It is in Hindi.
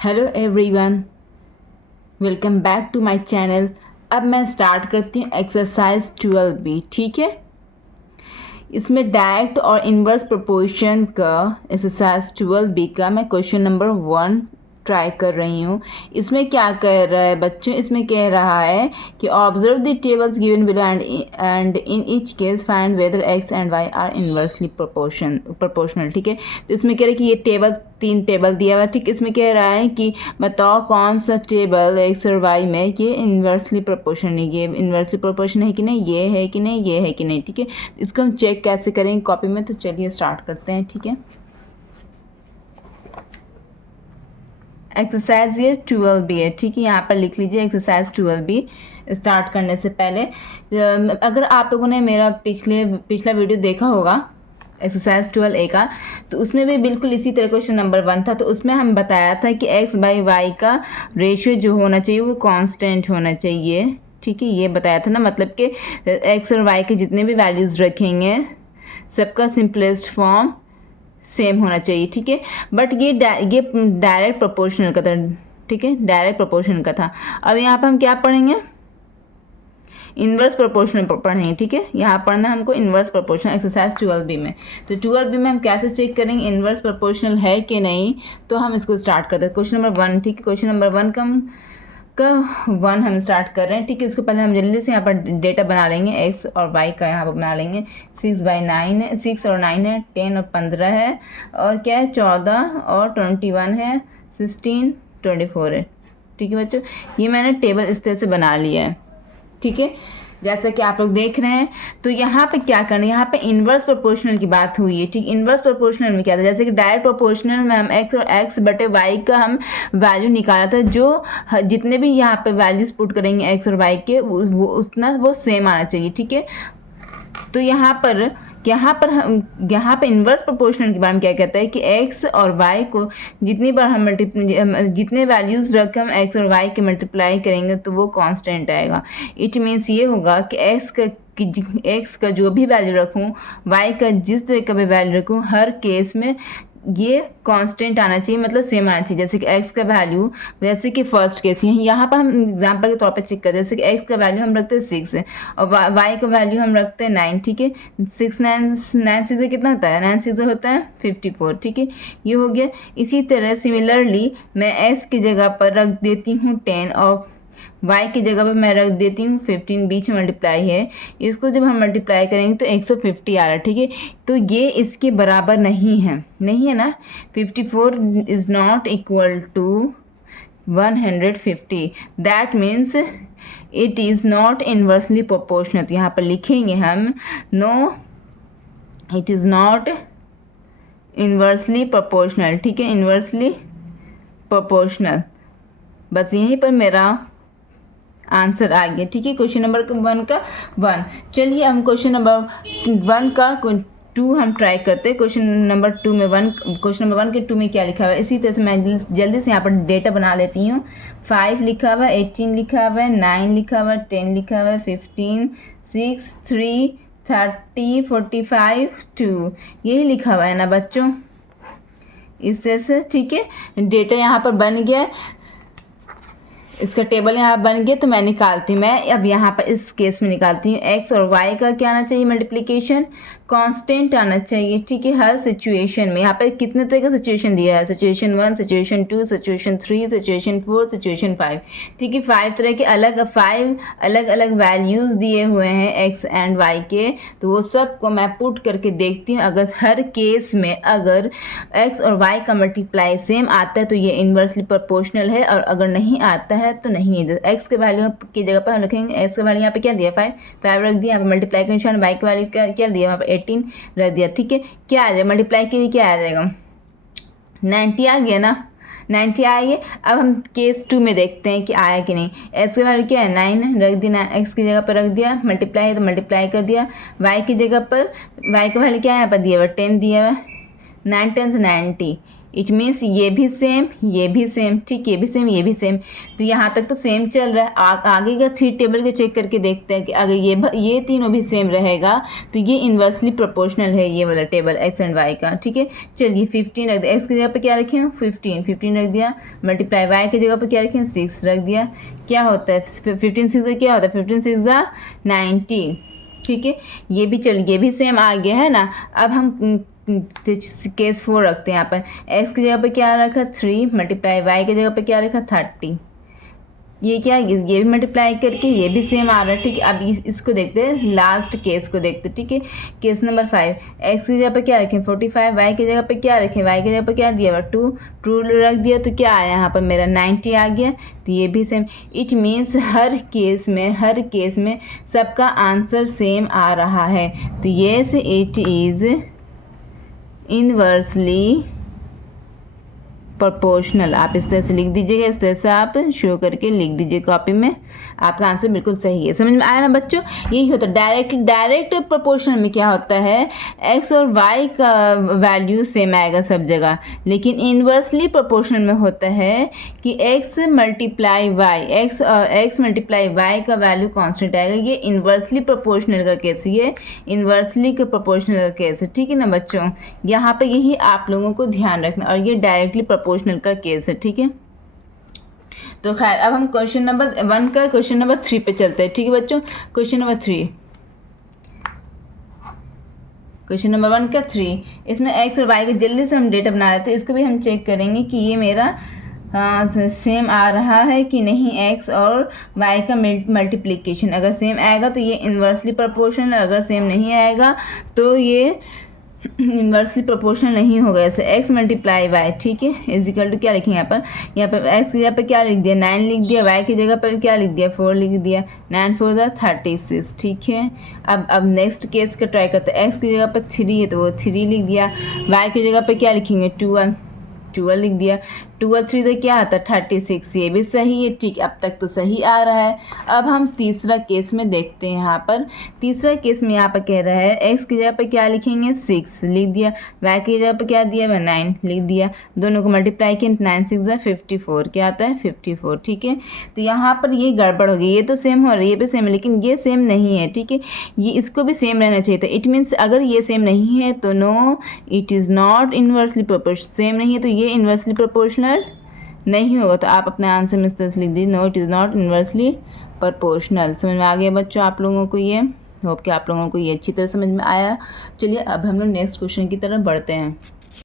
Hello everyone, welcome back to my channel. अब मैं स्टार्ट करती हूँ एक्सरसाइज 12B। ठीक है, इसमें डायरेक्ट और इनवर्स प्रोपोर्शन का एक्सरसाइज 12B का मैं क्वेश्चन नंबर 1 ट्राई कर रही हूँ। इसमें क्या कह रहा है बच्चों, इसमें कह रहा है कि observe the tables given below and in each case find whether x and y are inversely proportional. ठीक है, तो इसमें कह रहा है कि ये तीन टेबल दिया हुआ है। ठीक, इसमें कह रहा है कि बताओ कौन सा टेबल एक्स और वाई में ये इन्वर्सली प्रोपोर्शनल है, ये इन्वर्सली प्रोपोर्शनल है कि नहीं, ये है कि नहीं, ये है कि नहीं। ठीक है, इसको हम चेक कैसे करेंगे कॉपी में, तो चलिए स्टार्ट करते हैं। ठीक है, एक्सरसाइज ये 12B है। ठीक है, यहाँ पर लिख लीजिए एक्सरसाइज 12B। स्टार्ट करने से पहले अगर आप लोगों ने मेरा पिछला वीडियो देखा होगा एक्सरसाइज 12A का, तो उसमें भी बिल्कुल इसी तरह क्वेश्चन नंबर 1 था। तो उसमें हम बताया था कि एक्स बाई वाई का रेशियो जो होना चाहिए वो कांस्टेंट होना चाहिए। ठीक है, ये बताया था ना, मतलब कि एक्स और वाई के जितने भी वैल्यूज़ रखेंगे सबका सिंपलेस्ट फॉर्म सेम होना चाहिए। ठीक है, बट ये डायरेक्ट प्रोपोर्शनल का था। ठीक है, डायरेक्ट प्रोपोर्शनल का था। अब यहाँ पर हम क्या पढ़ेंगे, इन्वर्स प्रोपोर्शनल पढ़ेंगे। ठीक है, यहाँ पढ़ना है हमको इन्वर्स प्रोपोर्शनल एक्सरसाइज 12B में। तो 12B में हम कैसे चेक करेंगे इन्वर्स प्रोपोर्शनल है कि नहीं, तो हम इसको स्टार्ट करते हैं क्वेश्चन नंबर 1। ठीक है, क्वेश्चन नंबर 1 का 1 हम स्टार्ट कर रहे हैं। ठीक है, इसको पहले हम जल्दी से यहाँ पर डेटा बना लेंगे, एक्स और वाई का यहाँ पर बना लेंगे। 6/9 है, 6 और 9 है, 10 और 15 है, और क्या है 14 और 21 है, 16 24 है। ठीक है बच्चों, ये मैंने टेबल इस तरह से बना लिया है। ठीक है, जैसा कि आप लोग देख रहे हैं। तो यहाँ पे क्या करना है, यहाँ पे इन्वर्स प्रोपोर्शनल की बात हुई है। ठीक, इन्वर्स प्रोपोर्शनल में क्या था, जैसे कि डायरेक्ट प्रोपोर्शनल में हम एक्स और एक्स बटे वाई का हम वैल्यू निकाला था। जो जितने भी यहाँ पे वैल्यूज पुट करेंगे एक्स और वाई के वो उतना वो सेम आना चाहिए। ठीक है, तो यहाँ पर इन्वर्स प्रोपोर्शनल के बारे में क्या कहता है कि एक्स और वाई को जितनी बार हम जितने वैल्यूज़ रख हम एक्स और वाई के मल्टीप्लाई करेंगे तो वो कांस्टेंट आएगा। इट मीन्स ये होगा कि एक्स का जो भी वैल्यू रखूँ, वाई का जिस तरह का भी वैल्यू रखूँ, हर केस में ये कांस्टेंट आना चाहिए, मतलब सेम आना चाहिए। जैसे कि एक्स का वैल्यू, जैसे कि फर्स्ट केस यहाँ पर हम एग्जांपल के तौर पे चेक करते हैं। जैसे कि एक्स का वैल्यू हम रखते हैं 6 और वाई का वैल्यू हम रखते हैं 9। ठीक है, 6 9 6 कितना होता है, 9 6 होता है 54। ठीक है, ये हो गया। इसी तरह सिमिलरली मैं एक्स की जगह पर रख देती हूँ 10 और y की जगह पर मैं रख देती हूँ 15, बीच में मल्टीप्लाई है। इसको जब हम मल्टीप्लाई करेंगे तो 150 आ रहा है। ठीक है, तो ये इसके बराबर नहीं है ना। 54 is not equal to 150। That means it is not inversely proportional. तो यहाँ पर लिखेंगे हम no, it is not inversely proportional. ठीक है, इन्वर्सली प्रोपोर्शनल, बस यहीं पर मेरा आंसर आ गया। ठीक है, क्वेश्चन नंबर 1 का 1। चलिए हम क्वेश्चन नंबर 1 का 2 हम ट्राई करते हैं। क्वेश्चन नंबर 2 में क्वेश्चन नंबर 1 के 2 में क्या लिखा हुआ है, इसी तरह से मैं जल्दी से यहाँ पर डेटा बना लेती हूँ। 5 लिखा हुआ है, 18 लिखा हुआ है, 9 लिखा हुआ है, 10 लिखा हुआ है, 15, 6, 3, 30, 45, 2, यही लिखा हुआ है ना बच्चों, इस तरह से। ठीक है, डेटा यहाँ पर बन गया, इसका टेबल यहाँ बन गया। तो मैं निकालती हूँ, मैं अब यहाँ पर इस केस में निकालती हूँ एक्स और वाई का क्या आना चाहिए, मल्टीप्लिकेशन कांस्टेंट आना चाहिए। ठीक है, हर सिचुएशन में। यहाँ पर कितने तरह का सिचुएशन दिया है, situation 1, situation 2, situation 3, situation 4, situation 5। ठीक है, 5 तरह के 5 अलग अलग वैल्यूज़ दिए हुए हैं एक्स एंड वाई के। तो वो सब को मैं पुट करके देखती हूँ, अगर हर केस में अगर एक्स और वाई का मल्टीप्लाई सेम आता है तो ये इन्वर्सली प्रोपोर्शनल है, और अगर नहीं आता है तो नहीं है। एक्स के वैल्यू की जगह पर हम रखेंगे, एक्स का वैल्यू यहाँ पे क्या दिया 5 रख दिया, यहाँ पे मल्टीप्लाई का निशान, वाई का वैल्यू क्या दिया यहाँ पे 18 रख दिया। ठीक है, क्या आ जाएगा मल्टीप्लाई के लिए, क्या आ जाएगा 90 आ गया ना, 90 आइए। अब हम केस 2 में देखते हैं कि आया कि नहीं। एक्स का वैल्यू क्या है 9 रख दिया, एक्स की जगह पर रख दिया, मल्टीप्लाई है तो मल्टीप्लाई कर दिया। वाई की जगह पर वाई का वैल्यू क्या है यहाँ पर दिया हुआ 10 दिया हुआ, 9 10 90, इट मीन्स ये भी सेम, ये भी सेम, ठीक, ये भी सेम, ये भी सेम। तो यहाँ तक तो सेम चल रहा है। आगे का 3 टेबल के चेक करके देखते हैं कि अगर ये तीनों भी सेम रहेगा तो ये इन्वर्सली प्रोपोर्शनल है, ये वाला टेबल एक्स एंड वाई का, ठीक है। चलिए 15 रख दिया, एक्स की जगह पे क्या रखें 15 रख दिया, मल्टीप्लाई वाई की जगह पे क्या रखें 6 रख दिया। क्या होता है 15 6 क्या होता है 15 6 90, ठीक है। ये भी चल, ये भी सेम आ गया है ना। अब हम केस 4 रखते हैं यहाँ पर। एक्स की जगह पे क्या रखा 3, मल्टीप्लाई वाई की जगह पे क्या रखा 30। ये क्या, ये भी मल्टीप्लाई करके ये भी सेम आ रहा है, ठीक है। अब इसको देखते हैं, लास्ट केस को देखते हैं, ठीक है। केस नंबर 5, एक्स की जगह पे क्या रखें 45, वाई की जगह पे क्या रखें, वाई की जगह पे क्या दिया 2 रख दिया, तो क्या आया यहाँ पर मेरा 90 आ गया। तो ये भी same. It means her case में सबका आंसर सेम आ रहा है। तो ये से इट इज़ इनवर्सली प्रोपोर्शनल। आप इस तरह से लिख दीजिएगा, इस तरह से आप शो करके लिख दीजिए कॉपी में, आपका आंसर बिल्कुल सही है। समझ में आया ना बच्चों। यही होता है डायरेक्ट प्रोपोर्शनल में क्या होता है, एक्स और वाई का वैल्यू सेम आएगा सब जगह, लेकिन इन्वर्सली प्रोपोर्शनल में होता है कि एक्स मल्टीप्लाई वाई का वैल्यू कॉन्स्टेंट आएगा। ये इन्वर्सली प्रोपोर्शनल का केस है, ये इन्वर्सली का प्रोपोर्शनल का केस है, ठीक है ना बच्चों। यहाँ पे यही आप लोगों को ध्यान रखना, और ये डायरेक्टली प्रोपोर्शनल का केस है, ठीक है। तो खैर अब हम क्वेश्चन नंबर 1 का क्वेश्चन नंबर 3 पे चलते हैं, ठीक है बच्चों। क्वेश्चन नंबर 3, क्वेश्चन नंबर 1 का 3, इसमें एक्स और वाई के जल्दी से हम डेटा बना रहे थे। इसको भी हम चेक करेंगे कि ये मेरा सेम आ रहा है कि नहीं। एक्स और वाई का मल्टीप्लिकेशन अगर सेम आएगा तो ये इन्वर्सली प्रोपोर्शनल, अगर सेम नहीं आएगा तो ये इन्वर्सली प्रोपोर्शनल नहीं होगा। ऐसे एक्स मल्टीप्लाई वाई, ठीक है, इज इक्वल टू क्या लिखेंगे यहाँ पर एक्स की जगह पर क्या लिख दिया 9 लिख दिया, वाई की जगह पर क्या लिख दिया 4 लिख दिया, 9 4 36, ठीक है। अब नेक्स्ट केस का ट्राई करते हैं। एक्स की जगह पर 3 है तो वो 3 लिख दिया, वाई की जगह पर क्या लिखेंगे 12 लिख दिया, 12 3 तो क्या आता है 36, ये भी सही है, ठीक है। अब तक तो सही आ रहा है। अब हम तीसरा केस में देखते हैं। यहाँ पर तीसरा केस में यहाँ पर कह रहा है एक्स की जगह पर क्या लिखेंगे 6 लिख दिया, वाई की जगह पर क्या दिया 9 लिख दिया, दोनों को मल्टीप्लाई किया 9 6 54, क्या आता है 54, ठीक है। तो यहाँ पर ये गड़बड़ हो गई, ये तो सेम हो रही है, ये भी सेम है, लेकिन ये सेम नहीं है, ठीक है। ये इसको भी सेम रहना चाहिए था। इट मीन्स अगर ये सेम नहीं है तो no, it is not inversely proportional. Same नहीं है तो ये इन्वर्सली प्रोपोर्शनल नहीं होगा। तो आप अपने आंसर में इस तरह से लिख दीजिए, no it is not inversely proportional. समझ में आ गया बच्चों आप लोगों को ये? होप कि आप लोगों को ये अच्छी तरह समझ में आया। चलिए अब हम लोग नेक्स्ट क्वेश्चन की तरफ बढ़ते हैं।